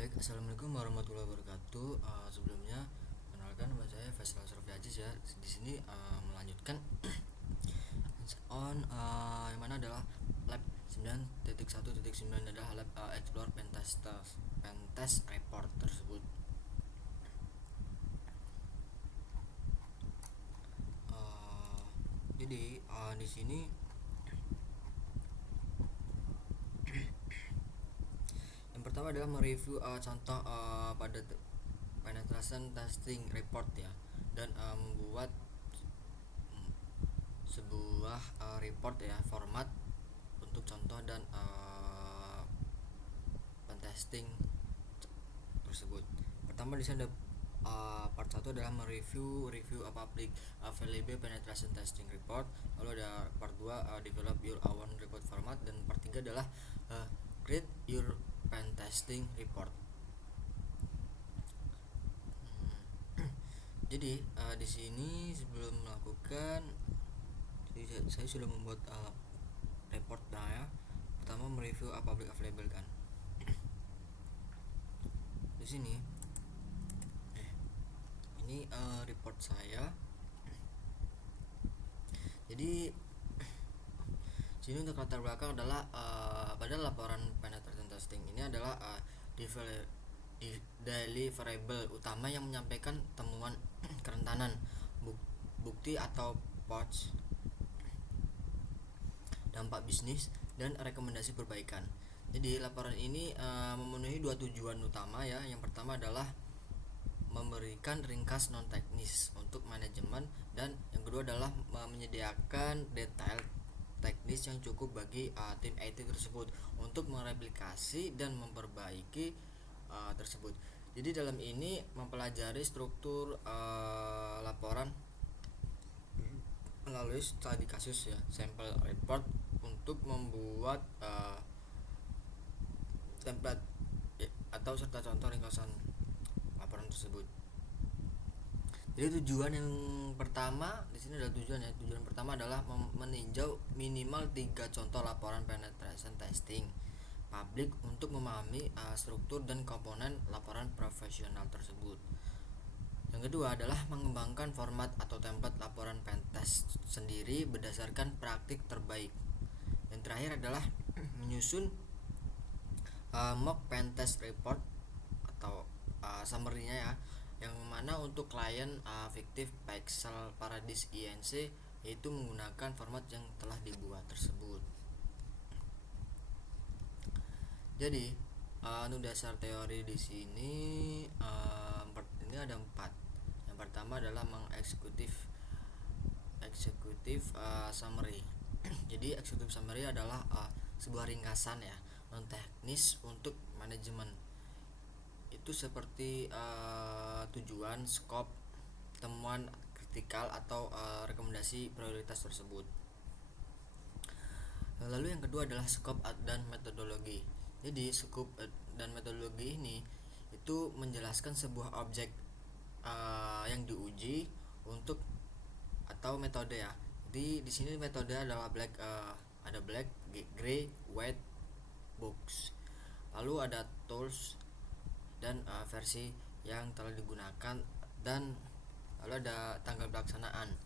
Baik, assalamualaikum warahmatullahi wabarakatuh. Sebelumnya, kenalkan nama saya Faisal Asrofi Aziz ya. Di sini melanjutkan on yang mana adalah lab 9.1.9 adalah lab explore pentest report tersebut. Jadi di sini yang pertama adalah mereview contoh pada penetration testing report ya, dan membuat sebuah report ya, format untuk contoh dan pentesting tersebut. Pertama di sini ada part 1 adalah review public available penetration testing report. Lalu ada part 2 develop your own report format, dan part 3 adalah create your pen testing report. Jadi di sini sebelum melakukan, saya sudah membuat report ya. Pertama mereview public available kan. Di sini ini report saya. Jadi sini untuk latar belakang adalah pada laporan penetration testing ini adalah deliverable utama yang menyampaikan temuan kerentanan, bukti atau patch, dampak bisnis, dan rekomendasi perbaikan. Jadi laporan ini memenuhi dua tujuan utama ya. Yang pertama adalah memberikan ringkas non teknis untuk manajemen, dan yang kedua adalah menyediakan detail teknis yang cukup bagi tim IT tersebut untuk mereplikasi dan memperbaiki tersebut. Jadi dalam ini mempelajari struktur laporan melalui studi kasus ya, sampel report, untuk membuat template atau serta contoh ringkasan laporan tersebut. Jadi tujuan yang pertama di sini adalah tujuan pertama adalah meninjau minimal 3 contoh laporan penetration testing publik untuk memahami struktur dan komponen laporan profesional tersebut. Yang kedua adalah mengembangkan format atau template laporan pentest sendiri berdasarkan praktik terbaik. Yang terakhir adalah menyusun mock pentest report atau summary-nya ya, yang mana untuk klien fiktif Pixel Paradise INC, yaitu menggunakan format yang telah dibuat tersebut. Jadi untuk dasar teori di sini ini ada 4. Yang pertama adalah mengeksekutif summary. Jadi executive summary adalah sebuah ringkasan ya, non teknis untuk manajemen. Itu seperti tujuan, scope, temuan kritikal atau rekomendasi prioritas tersebut. Lalu yang kedua adalah scope dan metodologi. Jadi scope dan metodologi ini itu menjelaskan sebuah objek yang diuji untuk atau metode ya. Jadi di sini metode adalah ada black, gray, white, box. Lalu ada tools dan versi yang telah digunakan, dan lalu ada tanggal pelaksanaan.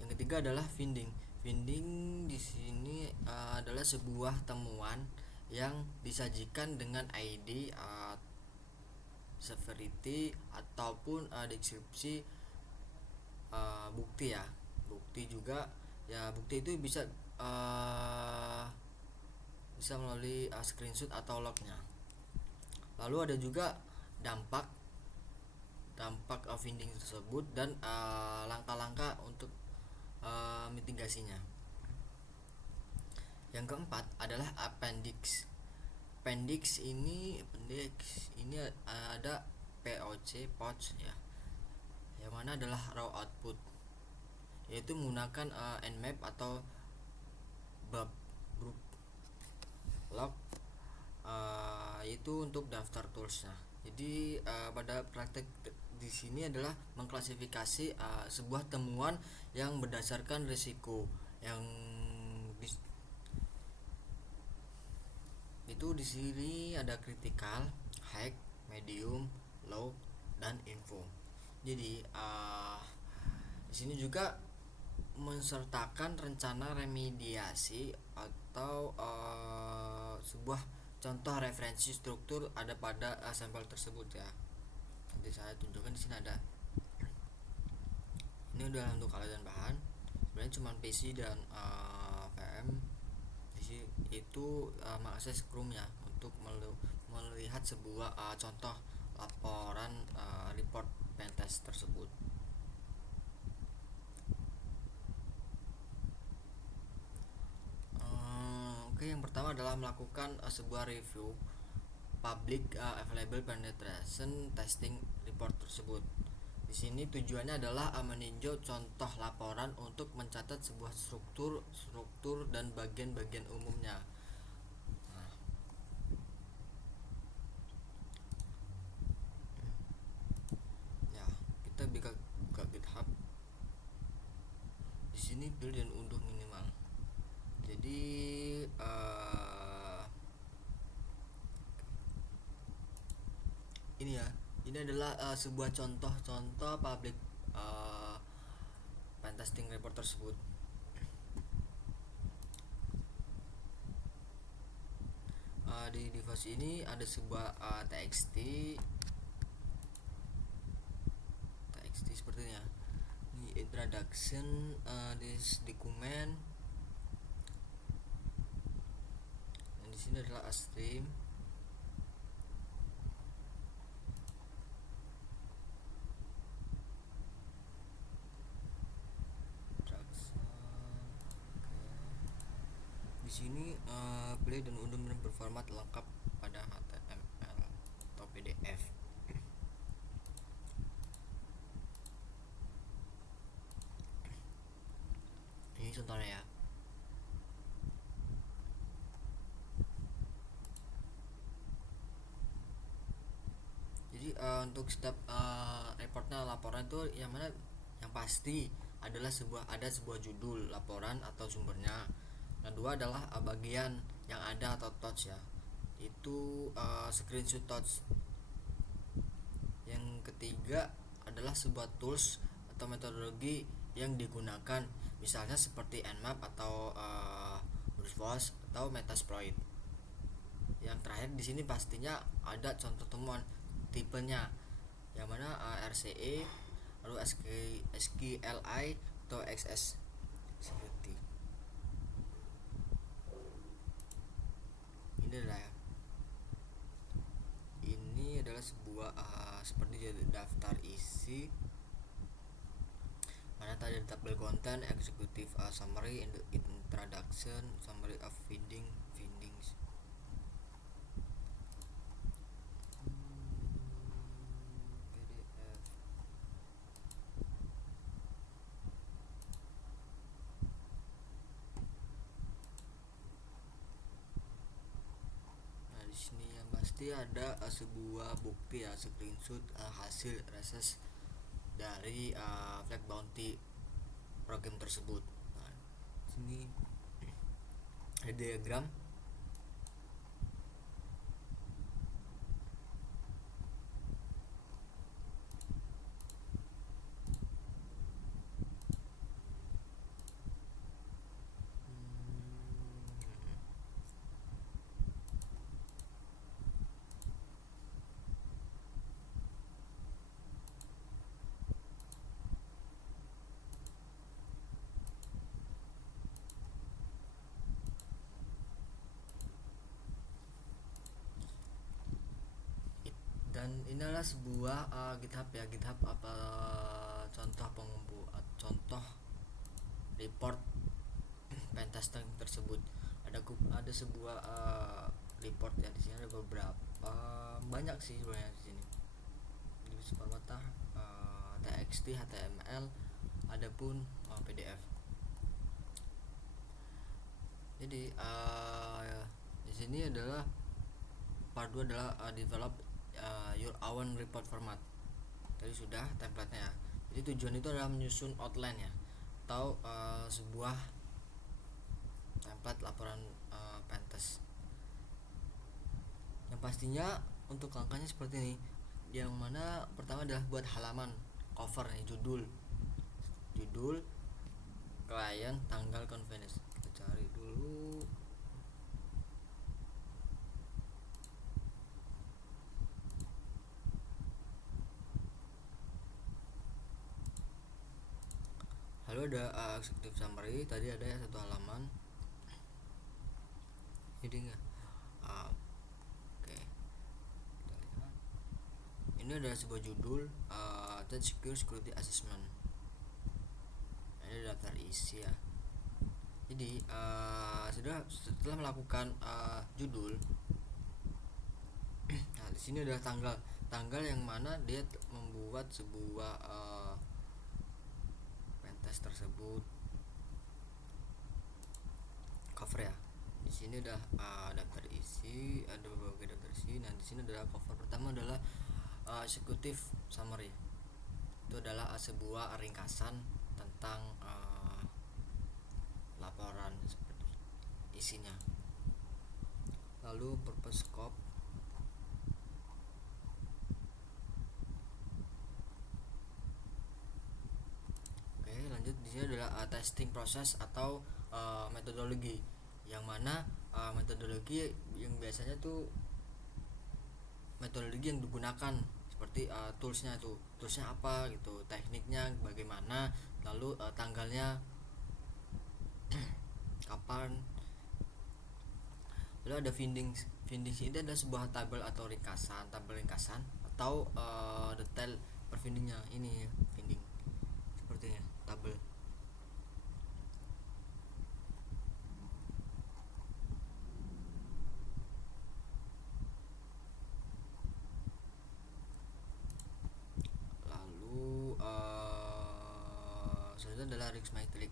Yang ketiga adalah finding. Finding di sini adalah sebuah temuan yang disajikan dengan ID, severity ataupun deskripsi bukti ya. Bukti juga ya, bukti itu bisa melalui screenshot atau lognya. Lalu ada juga dampak finding tersebut dan langkah-langkah untuk mitigasinya. Yang keempat adalah appendix. Appendix ini ada pouch ya, yang mana adalah raw output, yaitu menggunakan nmap atau bab group log, yaitu untuk daftar toolsnya. Jadi pada praktek di sini adalah mengklasifikasi sebuah temuan yang berdasarkan risiko yang Itu di sini ada critical, high, medium, low, dan info. Jadi di sini juga mensertakan rencana remediasi atau sebuah contoh referensi struktur ada pada sampel tersebut ya. Nanti saya tunjukkan di sini ada. Ini udah untuk alat dan bahan. Sebenarnya cuma PC dan VM. PC itu mengakses Chrome ya untuk melihat sebuah contoh laporan report pentest tersebut. Oke, yang pertama adalah melakukan sebuah review public available penetration testing report tersebut. Di sini tujuannya adalah meninjau contoh laporan untuk mencatat sebuah struktur dan bagian-bagian umumnya. Nah, ya, kita buka GitHub. Di sini build dan unduh minimal. Jadi ini ya, ini adalah sebuah contoh public pentesting report tersebut. Di device ini ada sebuah txt sepertinya. Ini introduction this document. Dan di sini adalah a stream. Di sini play dan unduh berformat lengkap pada HTML atau PDF. Ini contohnya ya. Jadi untuk step reportnya laporan itu yang mana yang pasti adalah ada sebuah judul laporan atau sumbernya. Kedua adalah bagian yang ada atau touch ya, itu screenshot touch. Yang ketiga adalah sebuah tools atau metodologi yang digunakan, misalnya seperti Nmap atau Bruceforce atau Metasploit. Yang terakhir di sini pastinya ada contoh temuan tipenya, yang mana RCE, lalu SQLi atau XS seperti ini adalah ya. Ini adalah sebuah seperti daftar isi, mana tadi ada tabel konten, executive summary, introduction, summary of findings. PDF. Nah, di sini yang pasti ada sebuah bukti ya, screenshot hasil reses dari flag bounty program tersebut. Nah, sini ada diagram. Dan inilah sebuah GitHub ya, GitHub apa contoh contoh report pentesting tersebut. Ada sebuah report ya, di sini ada beberapa, banyak sih sebenarnya di sini. Di format TXT, HTML, adapun PDF. Jadi di sini adalah part 2 adalah develop your own report format. Tadi sudah template-nya ya. Jadi tujuan itu adalah menyusun outline ya, atau sebuah template laporan pentest. Yang pastinya untuk langkahnya seperti ini. Yang mana pertama adalah buat halaman cover nih, judul, klien, tanggal, convenience. Kita cari dulu. Lalu ada executive summary, tadi ada ya satu halaman. Jadi enggak. Oke. Kita lihat. Ini adalah sebuah judul Security Assessment. Ini daftar isi ya. Jadi setelah melakukan judul, nah di sini adalah tanggal yang mana dia membuat sebuah pentest tersebut, cover ya. Di sini udah daftar isi, ada beberapa daftar isi. Nah di sini adalah cover pertama adalah executive summary. Itu adalah sebuah ringkasan tentang laporan seperti isinya. Lalu purpose scope. Oke, lanjut di sini adalah testing proses atau metodologi, yang mana metodologi yang biasanya tuh metodologi yang digunakan seperti toolsnya apa gitu, tekniknya bagaimana, lalu tanggalnya kapan. Lalu ada findings ini adalah sebuah tabel ringkasan atau detail per findingnya. Ini finding sepertinya tabel. Lalu selanjutnya adalah risk matrix.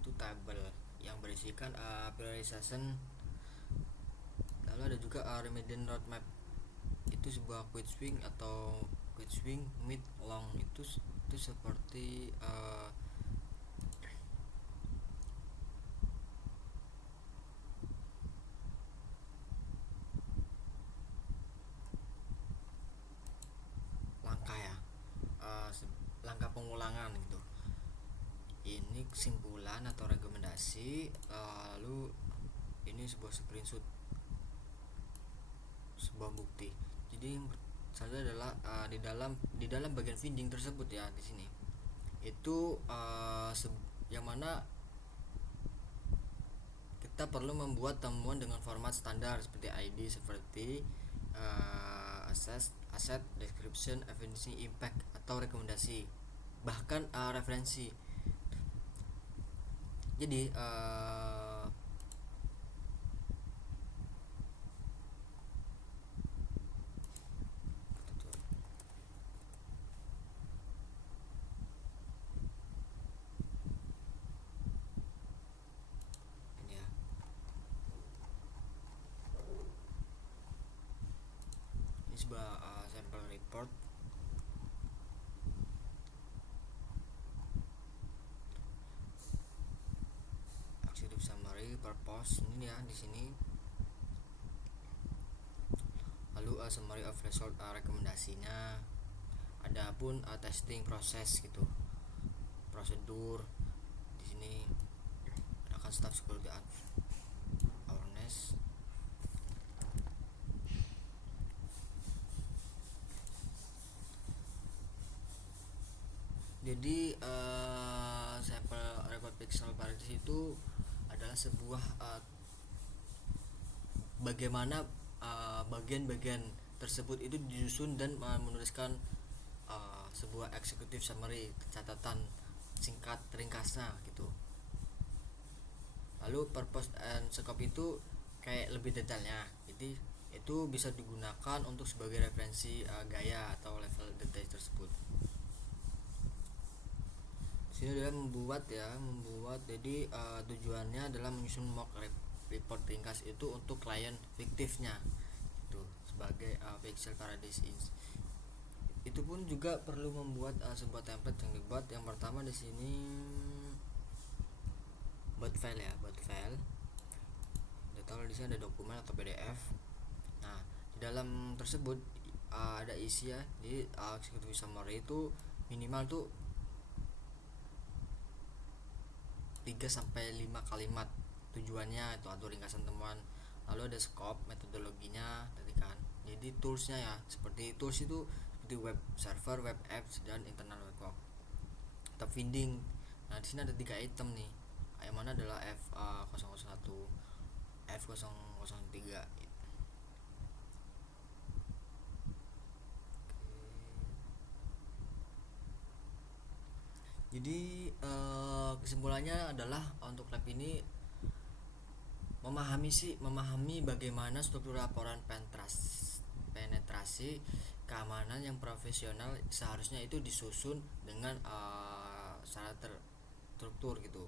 Itu tabel yang berisikan prioritization. Lalu ada juga remedial roadmap. Itu sebuah quick swing mid long. Itu seperti langkah ya, langkah pengulangan gitu. Ini kesimpulan atau rekomendasi. Lalu ini sebuah screenshot, sebuah bukti. Jadi yang saja adalah di dalam bagian finding tersebut ya, di sini itu yang mana kita perlu membuat temuan dengan format standar seperti ID, seperti asset description, evidence, impact, atau rekomendasi, bahkan referensi. Jadi ini ya. Ini sebuah sampel report. Executive summary, purpose ini ya di sini. Lalu summary of result, rekomendasinya. Adapun testing proses gitu, prosedur. Di sini akan staff security awareness. Jadi sampel record pixel paradise itu adalah sebuah bagaimana bagian-bagian tersebut itu disusun dan menuliskan sebuah executive summary, catatan singkat ringkasnya gitu. Lalu purpose and scope itu kayak lebih detailnya. Jadi itu bisa digunakan untuk sebagai referensi gaya atau level detail tersebut. Sini adalah membuat. Jadi tujuannya adalah menyusun mock report ringkas itu untuk klien fiktifnya itu sebagai pixel paradise. Itu pun juga perlu membuat sebuah template yang dibuat. Yang pertama di sini buat file. Udah tahu di sini ada dokumen atau PDF. Di dalam tersebut ada isi ya. Jadi executive summary itu minimal tuh 3 sampai 5 kalimat tujuannya itu atau ringkasan temuan. Lalu ada scope, metodologinya tadi kan. Jadi toolsnya ya, seperti tools itu seperti web server, web apps, dan internal network. Top finding. Nah, di sini ada 3 item nih. Yang mana adalah F001, F003. Jadi kesimpulannya adalah untuk lab ini memahami bagaimana struktur laporan penetrasi keamanan yang profesional seharusnya itu disusun dengan secara terstruktur gitu.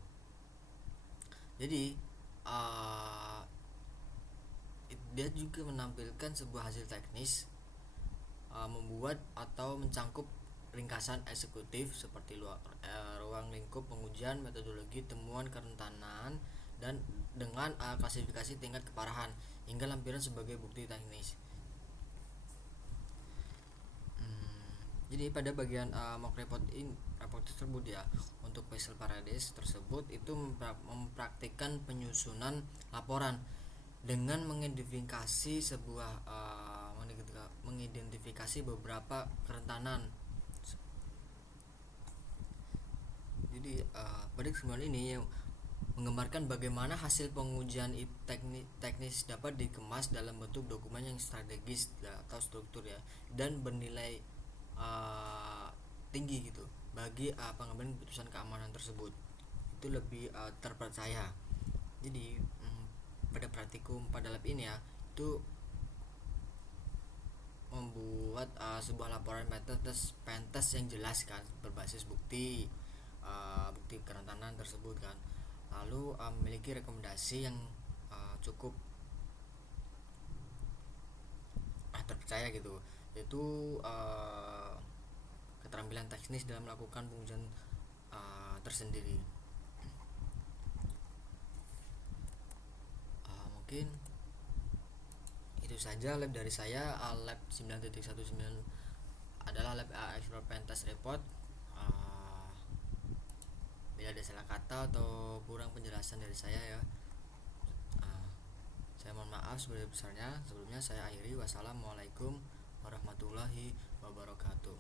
Jadi dia juga menampilkan sebuah hasil teknis membuat atau mencangkup ringkasan eksekutif seperti ruang lingkup pengujian, metodologi, temuan kerentanan, dan dengan klasifikasi tingkat keparahan hingga lampiran sebagai bukti teknis. Jadi pada bagian mock report tersebut ya, untuk Faisal Paradise tersebut itu mempraktikkan penyusunan laporan dengan mengidentifikasi beberapa kerentanan. Jadi pada kesempatan ini menggambarkan bagaimana hasil pengujian teknis dapat dikemas dalam bentuk dokumen yang strategis atau struktur ya, dan bernilai tinggi gitu bagi pengambilan keputusan keamanan tersebut. Itu lebih terpercaya. Jadi pada praktikum pada lab ini ya, itu membuat sebuah laporan pentest yang jelas kan, berbasis bukti kerentanan tersebut kan. Lalu memiliki rekomendasi yang cukup terpercaya gitu, yaitu keterampilan teknis dalam melakukan pengujian tersendiri. Mungkin itu saja lab dari saya. Lab 9.19 adalah lab Explore Pentest Report. Bila ada salah kata atau kurang penjelasan dari saya ya, saya mohon maaf sebesar-besarnya. Sebelumnya saya akhiri. Wassalamualaikum warahmatullahi wabarakatuh.